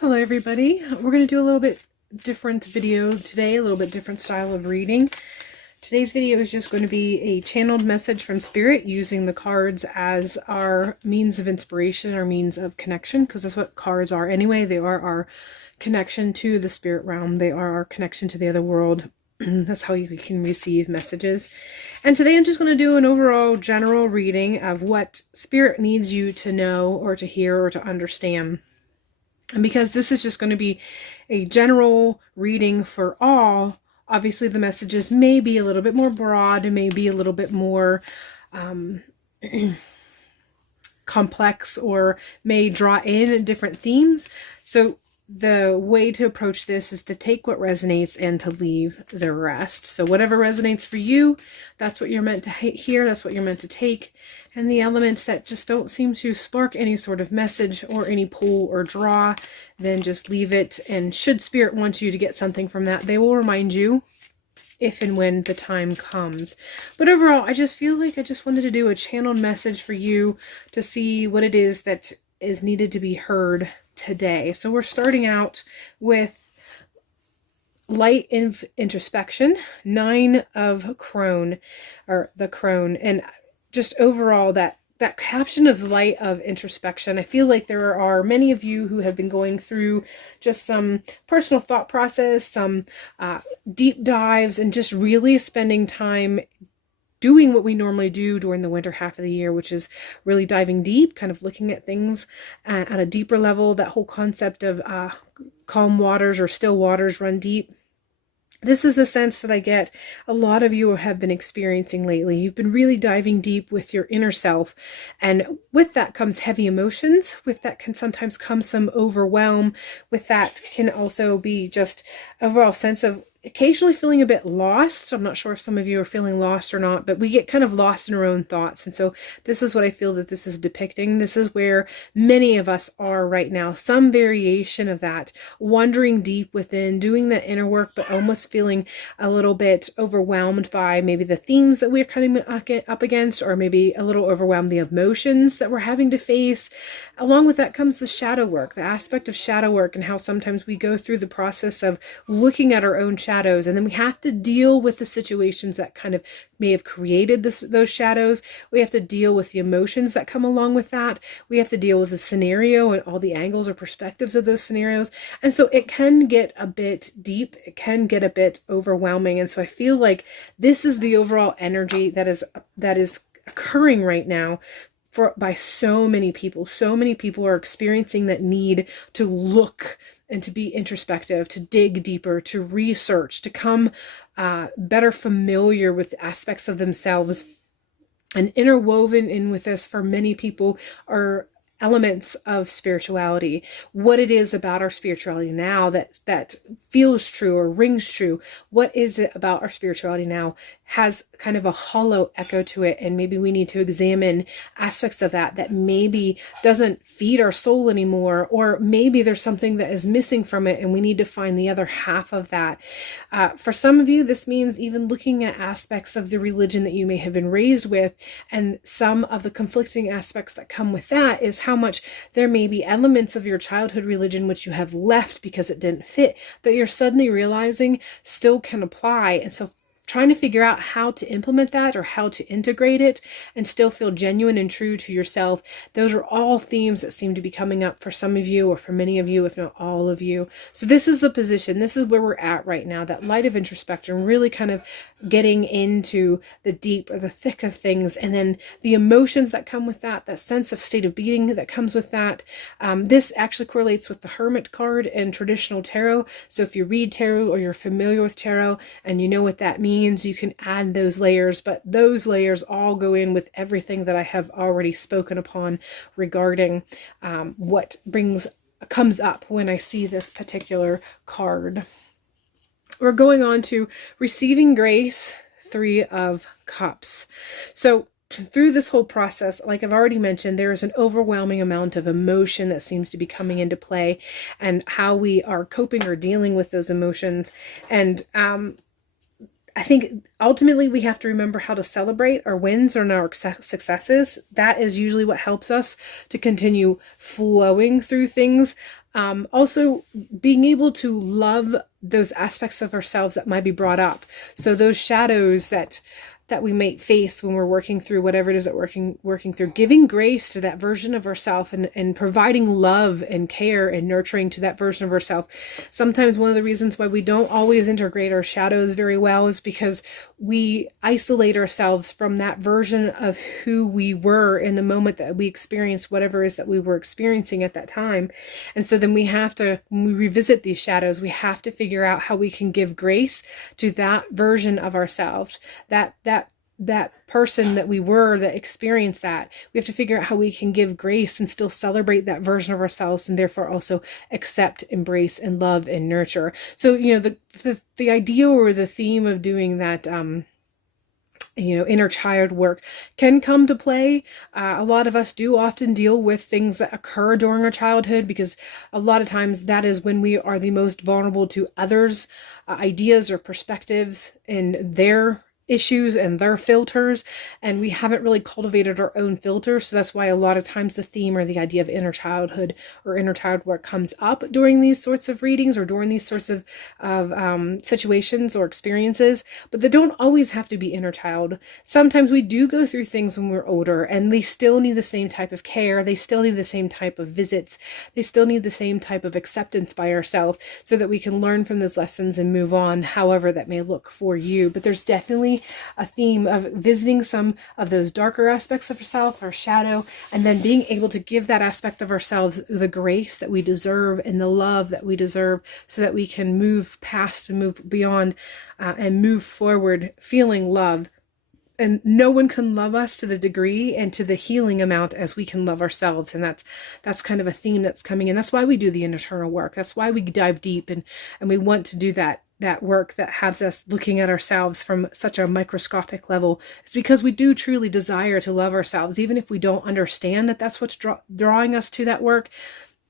Hello everybody. We're going to do a little bit different video today, a little bit different style of reading. Today's video is just going to be a channeled message from Spirit using the cards as our means of inspiration, our means of connection, because that's what cards are anyway. They are our connection to the spirit realm. They are our connection to the other world. That's how you can receive messages. And today I'm just going to do an overall general reading of what Spirit needs you to know or to hear or to understand. And because this is just going to be a general reading for all, obviously the messages may be a little bit more broad, may be a little bit more complex, or may draw in different themes. So the way to approach this is to take what resonates and to leave the rest. So whatever resonates for you, that's what you're meant to hear, that's what you're meant to take. And the elements that just don't seem to spark any sort of message or any pull or draw, then just leave it. And should Spirit want you to get something from that, they will remind you if and when the time comes. But overall, I just feel like I just wanted to do a channeled message for you to see what it is that is needed to be heard today. So we're starting out with light introspection, 9 of crone, or the crone, and just overall that caption of light of introspection. I feel like there are many of you who have been going through just some personal thought process, some deep dives, and just really spending time doing what we normally do during the winter half of the year, which is really diving deep, kind of looking at things at a deeper level. That whole concept of calm waters or still waters run deep. This is the sense that I get a lot of you have been experiencing lately. You've been really diving deep with your inner self. And with that comes heavy emotions. With that can sometimes come some overwhelm. With that can also be just overall sense of occasionally feeling a bit lost. I'm not sure if some of you are feeling lost or not, but we get kind of lost in our own thoughts. And so this is what I feel that this is depicting. This is where many of us are right now. Some variation of that, wandering deep within, doing that inner work, but almost feeling a little bit overwhelmed by maybe the themes that we're kind of up against, or maybe a little overwhelmed the emotions that we're having to face. Along with that comes the shadow work, the aspect of shadow work, and how sometimes we go through the process of looking at our own shadows, and then we have to deal with the situations that kind of may have created those shadows. We have to deal with the emotions that come along with that. We have to deal with the scenario and all the angles or perspectives of those scenarios. And so it can get a bit deep. It can get a bit overwhelming. And so I feel like this is the overall energy that is occurring right now by so many people. So many people are experiencing that need to look and to be introspective, to dig deeper, to research, to come better familiar with aspects of themselves. And interwoven in with this for many people are elements of spirituality. What it is about our spirituality now that feels true or rings true. What is it about our spirituality now has kind of a hollow echo to it, and maybe we need to examine aspects of that maybe doesn't feed our soul anymore, or maybe there's something that is missing from it and we need to find the other half of that. For some of you, this means even looking at aspects of the religion that you may have been raised with, and some of the conflicting aspects that come with that is how much there may be elements of your childhood religion which you have left because it didn't fit, that you're suddenly realizing still can apply. And so trying to figure out how to implement that or how to integrate it and still feel genuine and true to yourself. Those are all themes that seem to be coming up for some of you, or for many of you, if not all of you. So this is the position. This is where we're at right now. That light of introspection, really kind of getting into the deep or the thick of things. And then the emotions that come with that, that sense of state of being that comes with that. This actually correlates with the Hermit card in traditional tarot. So if you read tarot or you're familiar with tarot and you know what that means, you can add those layers, but those layers all go in with everything that I have already spoken upon regarding what comes up when I see this particular card. We're going on to receiving grace, 3 of Cups. So through this whole process, like I've already mentioned, there is an overwhelming amount of emotion that seems to be coming into play, and how we are coping or dealing with those emotions. And I think ultimately we have to remember how to celebrate our wins and our successes. That is usually what helps us to continue flowing through things. Also, being able to love those aspects of ourselves that might be brought up. So those shadows that we might face when we're working through whatever it is that working through, giving grace to that version of ourself, and providing love and care and nurturing to that version of ourself. Sometimes one of the reasons why we don't always integrate our shadows very well is because we isolate ourselves from that version of who we were in the moment that we experienced whatever it is that we were experiencing at that time. And so then we have to, when we revisit these shadows, we have to figure out how we can give grace to that version of ourselves, that person that we were that experienced that. We have to figure out how we can give grace and still celebrate that version of ourselves, and therefore also accept, embrace, and love and nurture. So, the idea or the theme of doing that, inner child work can come to play. A lot of us do often deal with things that occur during our childhood, because a lot of times that is when we are the most vulnerable to others' ideas or perspectives and their issues and their filters, and we haven't really cultivated our own filters. So that's why a lot of times the theme or the idea of inner childhood or inner child work comes up during these sorts of readings or during these sorts of situations or experiences. But they don't always have to be inner child. Sometimes we do go through things when we're older, and they still need the same type of care. They still need the same type of visits. They still need the same type of acceptance by ourselves, so that we can learn from those lessons and move on, however that may look for you. But there's definitely a theme of visiting some of those darker aspects of ourselves, our shadow, and then being able to give that aspect of ourselves the grace that we deserve and the love that we deserve, so that we can move past and move beyond and move forward feeling love. And no one can love us to the degree and to the healing amount as we can love ourselves. And that's kind of a theme that's coming in. That's why we do the internal work. That's why we dive deep, and we want to do that work that has us looking at ourselves from such a microscopic level. It's because we do truly desire to love ourselves, even if we don't understand that that's what's drawing us to that work.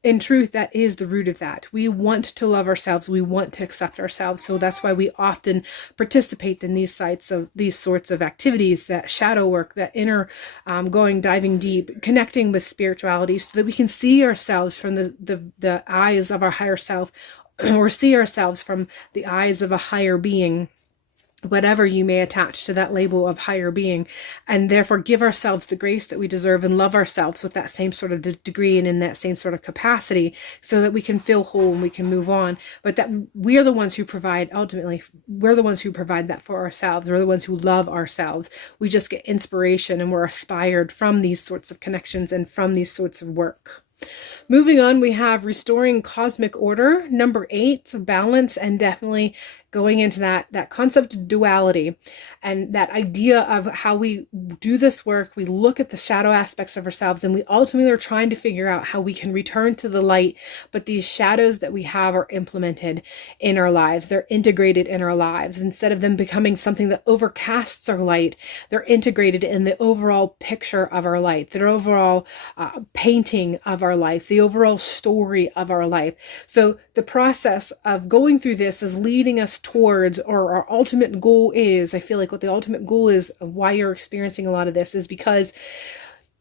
In truth, that is the root of that. We want to love ourselves. We want to accept ourselves. So that's why we often participate in these sorts of activities, that shadow work, that inner diving deep, connecting with spirituality, so that we can see ourselves from the eyes of our higher self, or see ourselves from the eyes of a higher being, whatever you may attach to that label of higher being, and therefore give ourselves the grace that we deserve and love ourselves with that same sort of degree and in that same sort of capacity, so that we can feel whole and we can move on. But that we're the ones who provide, ultimately, we're the ones who provide that for ourselves. We're the ones who love ourselves. We just get inspiration, and we're inspired from these sorts of connections and from these sorts of work. Moving on, we have restoring cosmic order, number 8, so balance, and definitely going into that concept of duality, and that idea of how we do this work. We look at the shadow aspects of ourselves, and we ultimately are trying to figure out how we can return to the light. But these shadows that we have are implemented in our lives. They're integrated in our lives. Instead of them becoming something that overcasts our light, they're integrated in the overall picture of our light, the overall painting of our life, the overall story of our life. So the process of going through this is leading us towards, or our ultimate goal is, I feel like what the ultimate goal is of why you're experiencing a lot of this is because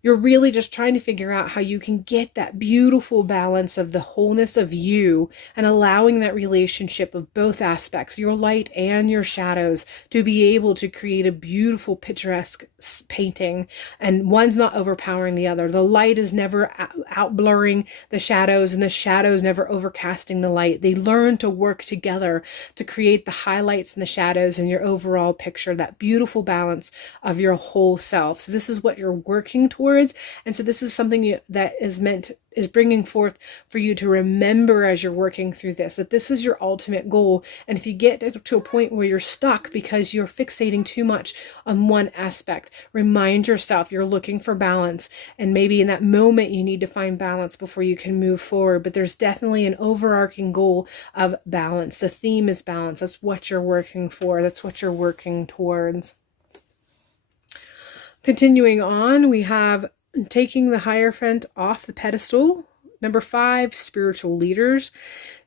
you're really just trying to figure out how you can get that beautiful balance of the wholeness of you, and allowing that relationship of both aspects, your light and your shadows, to be able to create a beautiful picturesque painting. And one's not overpowering the other. The light is never out blurring the shadows, and the shadows never overcasting the light. They learn to work together to create the highlights and the shadows in your overall picture, that beautiful balance of your whole self. So this is what you're working towards. And so this is something that is bringing forth for you to remember as you're working through this, that this is your ultimate goal. And if you get to a point where you're stuck because you're fixating too much on one aspect, remind yourself you're looking for balance. And maybe in that moment you need to find balance before you can move forward. But there's definitely an overarching goal of balance. The theme is balance. That's what you're working for. That's what you're working towards. Continuing on, we have taking the Hierophant off the pedestal. Number 5, spiritual leaders.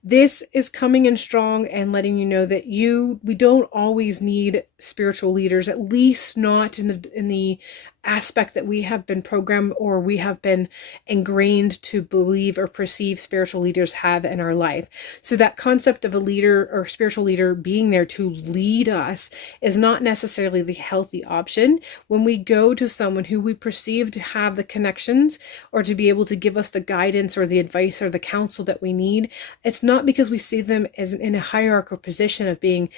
This is coming in strong and letting you know that we don't always need spiritual leaders, at least not in the aspect that we have been programmed or we have been ingrained to believe or perceive spiritual leaders have in our life. So that concept of a leader or spiritual leader being there to lead us is not necessarily the healthy option. When we go to someone who we perceive to have the connections or to be able to give us the guidance or the advice or the counsel that we need, it's not because we see them as in a hierarchical position of being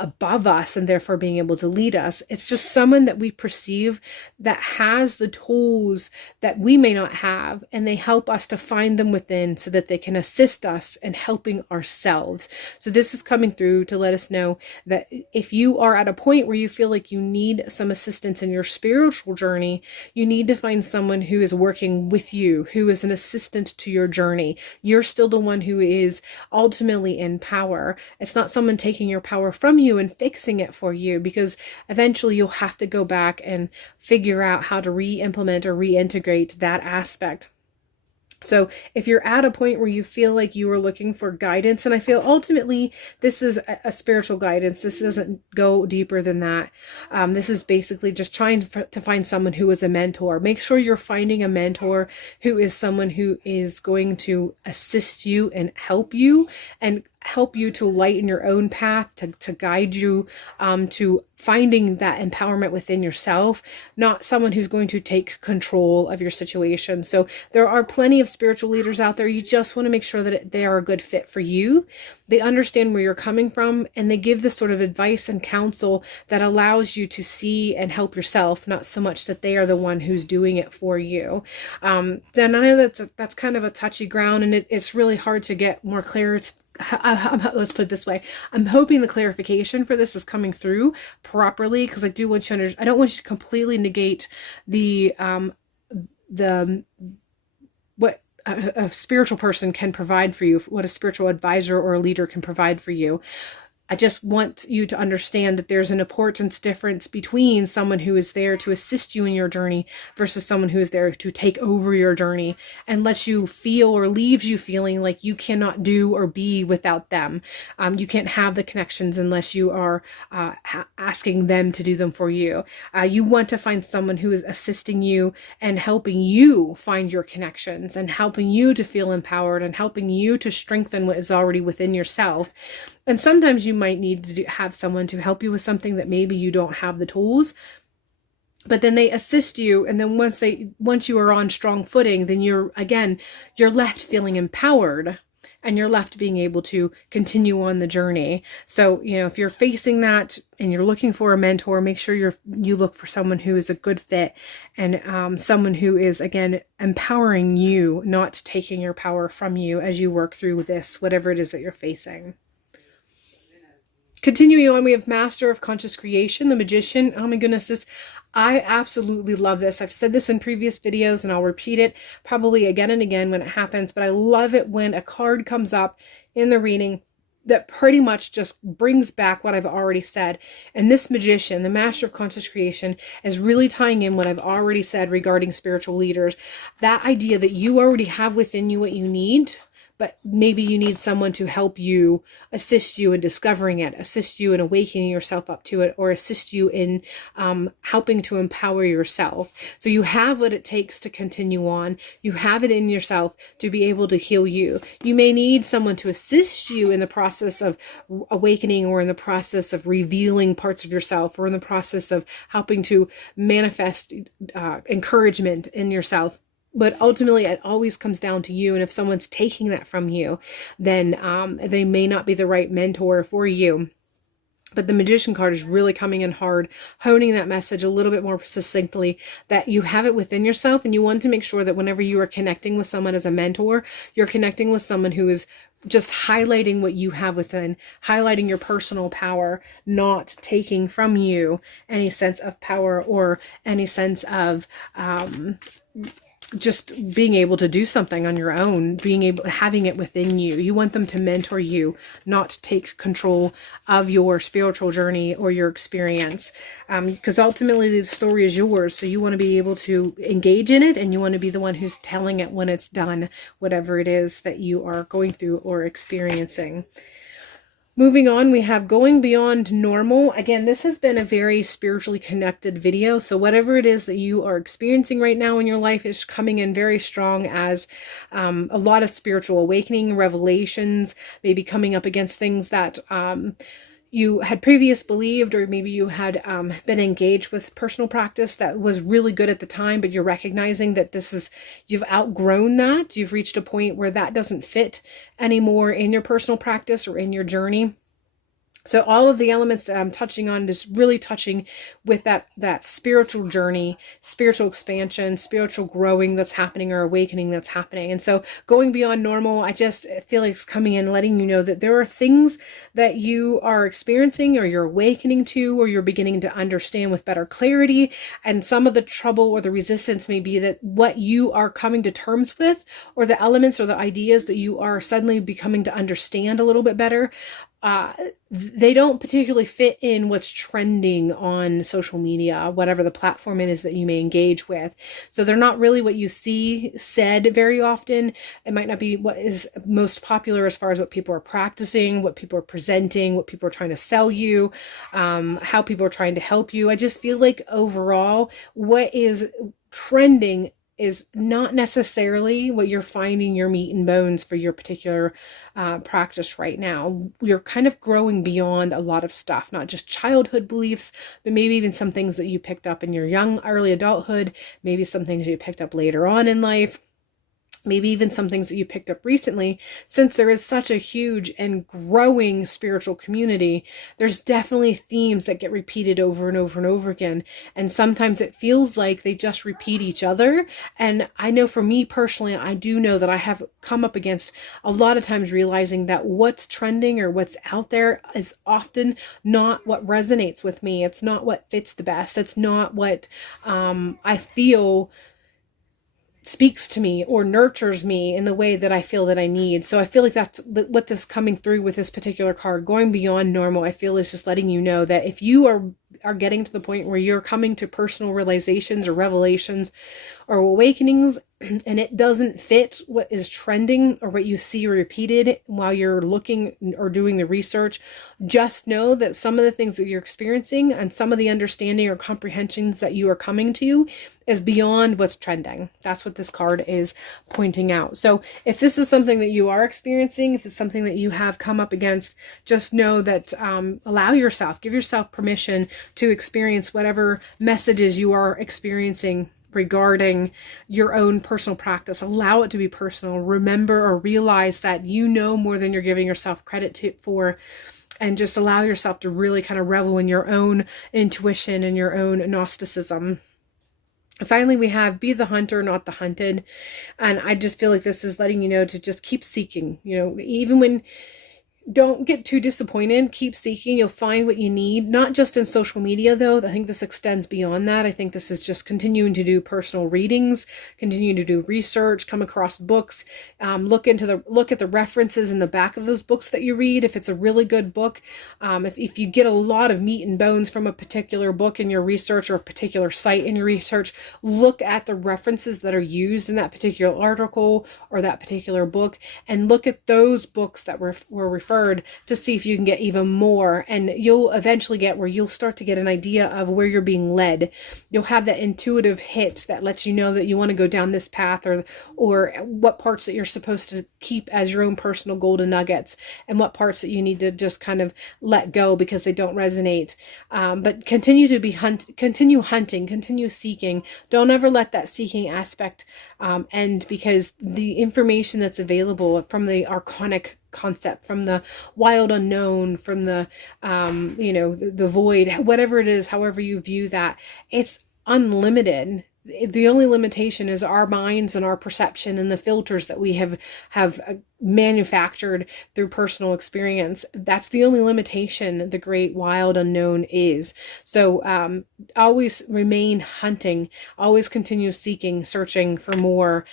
above us and therefore being able to lead us. It's just someone that we perceive that has the tools that we may not have, and they help us to find them within so that they can assist us in helping ourselves. So this is coming through to let us know that if you are at a point where you feel like you need some assistance in your spiritual journey, you need to find someone who is working with you, who is an assistant to your journey. You're still the one who is ultimately in power. It's not someone taking your power from you and fixing it for you, because eventually you'll have to go back and figure out how to re-implement or reintegrate that aspect. So if you're at a point where you feel like you are looking for guidance, and I feel ultimately this is a spiritual guidance, this doesn't go deeper than that. This is basically just trying to find someone who is a mentor. Make sure you're finding a mentor who is someone who is going to assist you and help you to lighten your own path, to guide you to finding that empowerment within yourself, not someone who's going to take control of your situation. So there are plenty of spiritual leaders out there. You just want to make sure that they are a good fit for you. They understand where you're coming from, and they give the sort of advice and counsel that allows you to see and help yourself, not so much that they are the one who's doing it for you. Then I know that's kind of a touchy ground, and it's really hard to get more clarity. Let's put it this way. I'm hoping the clarification for this is coming through properly, because I do want you to I don't want you to completely negate what a spiritual person can provide for you, what a spiritual advisor or a leader can provide for you. I just want you to understand that there's an importance difference between someone who is there to assist you in your journey versus someone who is there to take over your journey and lets you feel or leaves you feeling like you cannot do or be without them. You can't have the connections unless you are asking them to do them for you. You want to find someone who is assisting you and helping you find your connections and helping you to feel empowered and helping you to strengthen what is already within yourself. And sometimes you might need to have someone to help you with something that maybe you don't have the tools, but then they assist you. And then once you are on strong footing, then you're left feeling empowered, and you're left being able to continue on the journey. So, if you're facing that and you're looking for a mentor, make sure you look for someone who is a good fit and someone who is, again, empowering you, not taking your power from you as you work through this, whatever it is that you're facing. Continuing on, we have Master of Conscious Creation, the Magician. Oh my goodness, I absolutely love this. I've said this in previous videos and I'll repeat it probably again and again when it happens, but I love it when a card comes up in the reading that pretty much just brings back what I've already said. And this Magician, the Master of Conscious Creation, is really tying in what I've already said regarding spiritual leaders. That idea that you already have within you what you need, but maybe you need someone to help you, assist you in discovering it, assist you in awakening yourself up to it, or assist you in helping to empower yourself. So you have what it takes to continue on. You have it in yourself to be able to heal you. You may need someone to assist you in the process of awakening, or in the process of revealing parts of yourself, or in the process of helping to manifest encouragement in yourself. But ultimately, it always comes down to you. And if someone's taking that from you, then they may not be the right mentor for you. But the Magician card is really coming in hard, honing that message a little bit more succinctly, that you have it within yourself. And you want to make sure that whenever you are connecting with someone as a mentor, you're connecting with someone who is just highlighting what you have within, highlighting your personal power, not taking from you any sense of power or any sense of just being able to do something on your own, having it within you. You want them to mentor you, not take control of your spiritual journey or your experience. Because ultimately the story is yours. So you want to be able to engage in it, and you want to be the one who's telling it when it's done, whatever it is that you are going through or experiencing. Moving on, we have going beyond normal. Again, this has been a very spiritually connected video. So whatever it is that you are experiencing right now in your life is coming in very strong as a lot of spiritual awakening, revelations, maybe coming up against things that you had previously believed, or maybe you had been engaged with personal practice that was really good at the time, but you're recognizing that you've outgrown that. You've reached a point where that doesn't fit anymore in your personal practice or in your journey. So all of the elements that I'm touching on is really touching with that spiritual journey, spiritual expansion, spiritual growing that's happening, or awakening that's happening. And so going beyond normal, I just feel like it's coming in, letting you know that there are things that you are experiencing, or you're awakening to, or you're beginning to understand with better clarity. And some of the trouble or the resistance may be that what you are coming to terms with, or the elements or the ideas that you are suddenly becoming to understand a little bit better, they don't particularly fit in what's trending on social media, whatever the platform it is that you may engage with. So they're not really what you see said very often. It might not be what is most popular as far as what people are practicing, what people are presenting, what people are trying to sell you, how people are trying to help you. I just feel like overall, what is trending is not necessarily what you're finding your meat and bones for your particular practice right now. You're kind of growing beyond a lot of stuff, not just childhood beliefs, but maybe even some things that you picked up in your early adulthood, maybe some things you picked up later on in life. Maybe even some things that you picked up recently. Since there is such a huge and growing spiritual community, there's definitely themes that get repeated over and over and over again. And sometimes it feels like they just repeat each other. And I know for me personally, I do know that I have come up against a lot of times realizing that what's trending or what's out there is often not what resonates with me. It's not what fits the best. It's not what I feel speaks to me or nurtures me in the way that I feel that I need. So I feel like that's what this coming through with this particular card, going beyond normal, I feel is just letting you know that if you are getting to the point where you're coming to personal realizations or revelations or awakenings, and it doesn't fit what is trending or what you see repeated while you're looking or doing the research, just know that some of the things that you're experiencing and some of the understanding or comprehensions that you are coming to is beyond what's trending. That's what this card is pointing out. So if this is something that you are experiencing, if it's something that you have come up against, just know that give yourself permission to experience whatever messages you are experiencing regarding your own personal practice. Allow it to be personal. Remember or realize that you know more than you're giving yourself credit for, and just allow yourself to really kind of revel in your own intuition and your own Gnosticism. Finally, we have be the hunter, not the hunted. And I just feel like this is letting you know to just keep seeking, even when don't get too disappointed. Keep seeking. You'll find what you need, not just in social media, though. I think this extends beyond that. I think this is just continuing to do personal readings, continuing to do research, come across books, look at the references in the back of those books that you read. If it's a really good book, if you get a lot of meat and bones from a particular book in your research or a particular site in your research, look at the references that are used in that particular article or that particular book, and look at those books that were referred to see if you can get even more. And you'll eventually get where you'll start to get an idea of where you're being led. You'll have that intuitive hit that lets you know that you want to go down this path, or what parts that you're supposed to keep as your own personal golden nuggets, and what parts that you need to just kind of let go because they don't resonate. But continue hunting, continue seeking. Don't ever let that seeking aspect end, because the information that's available from the archonic concept, from the wild unknown, from the the void, whatever it is, however you view that, it's unlimited. the only limitation is our minds and our perception and the filters that we have manufactured through personal experience. That's the only limitation the great wild unknown is. So always remain hunting, always continue seeking, searching for more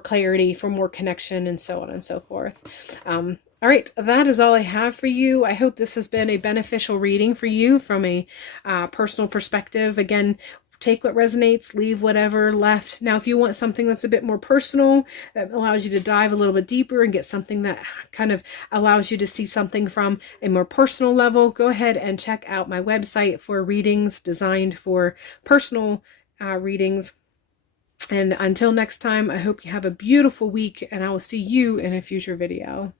clarity, for more connection, and so on and so forth. All right, that is all I have for you. I hope this has been a beneficial reading for you from a personal perspective. Again, take what resonates, leave whatever left. Now, if you want something that's a bit more personal, that allows you to dive a little bit deeper and get something that kind of allows you to see something from a more personal level, go ahead and check out my website for readings designed for personal readings. And until next time, I hope you have a beautiful week, and I will see you in a future video.